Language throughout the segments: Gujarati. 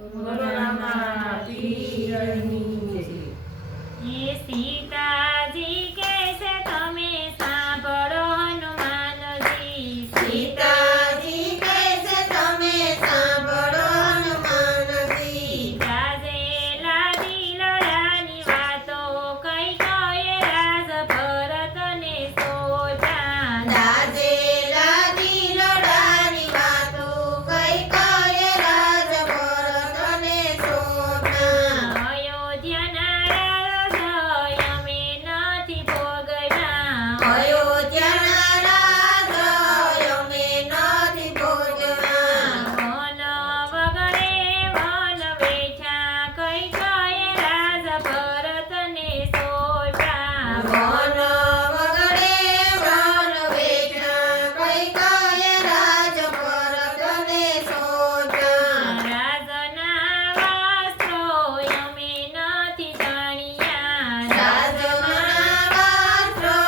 બોલો રામા પીરની જય. ये सीताजी कैसे तमे सांभळो हनुमानजी. સીતાજી કહેશે તમે સાંભળો હનુમાનજી. ગાજેલા દિલડાની વાતો કઈ કયે રાજ ભરતને સોજા. દાજેલા દિલડાની વાતો કઈ કહે રાજ ભરતને સોના. અયોધ્યાના રાજ અમે નથી ભોગવ્યા. અયોધ્યાના રાજ અમે નથી ભોગવ્યા. વન વગડે વન બેઠા કઈ કયે રાજ ભરતને સોજા. વન વગડે વન વેઠા કઈ કહે રાજ ભરતને સોજા. રાજના વસ્ત્રો અમે નથી જાણ્યા. રાજના વસ્ત્રો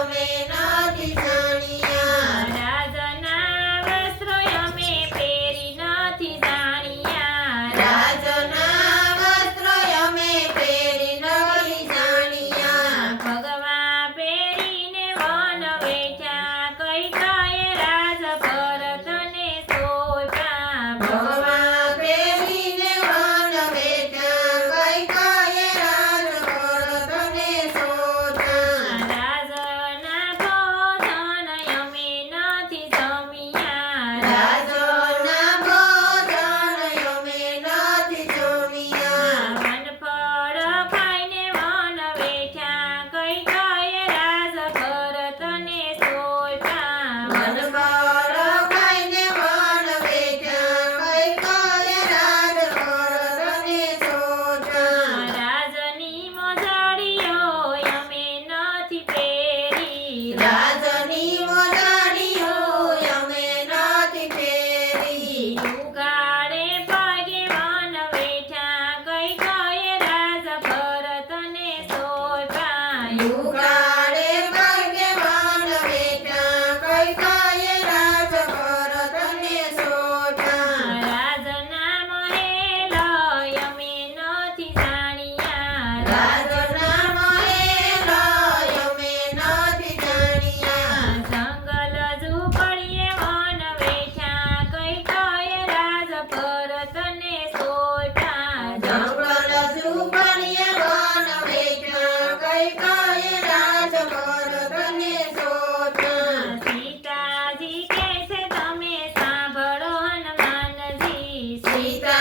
અમે નથી જાણ્યા. રાજના વસ્ત્રો અમે પહેરી નથી જાણ્યા. રાજના વસ્ત્રો અમે પહેરી નથી જાણ્યા. ભગવા પહેરીને વન બેઠા કઈ કયે રાજ ભરતને સોજા. ભગવા પહેરીને વન બેઠા કઈ કહે રાજ ભરતને સોજા. રાજના ભોજન અમે નથી જમ્યા. રાજના ભોજન અમે નથી જમ્યા. વનફળ ખાઈને વન બેઠા કઈ કયે રાજ ભરતને સોજા. વનફળ ખાઈને વન બેઠા કઈ કહે રાજ ભરતને સોજા. રાજની મોજડીઓ અમે નથી પહેરી. રાજની મોજાડીઓ અમે નથી પહેરી. ઉગાડે પગે વન બેઠા કઈ કયે રાજ ભરતને સોજા. યુગાડે પગે વન બેઠા કઈ કહે રાજ ભરતને સોજા. રાજના મહેલ અમે નથી જાણ્યા. રાજના મહેલ અમે નથી જાણ્યા. જંગલ ઝૂંપડીએ વન બેઠા કઈ કયે રાજ ભરતને સોજા. જંગલ ઝૂંપડીએ વન બેઠા કઈ કહે રાજ ભરતને સોજા. સીતાજી કહેશે તમે સાંભળો હનુમાનજી. સીતા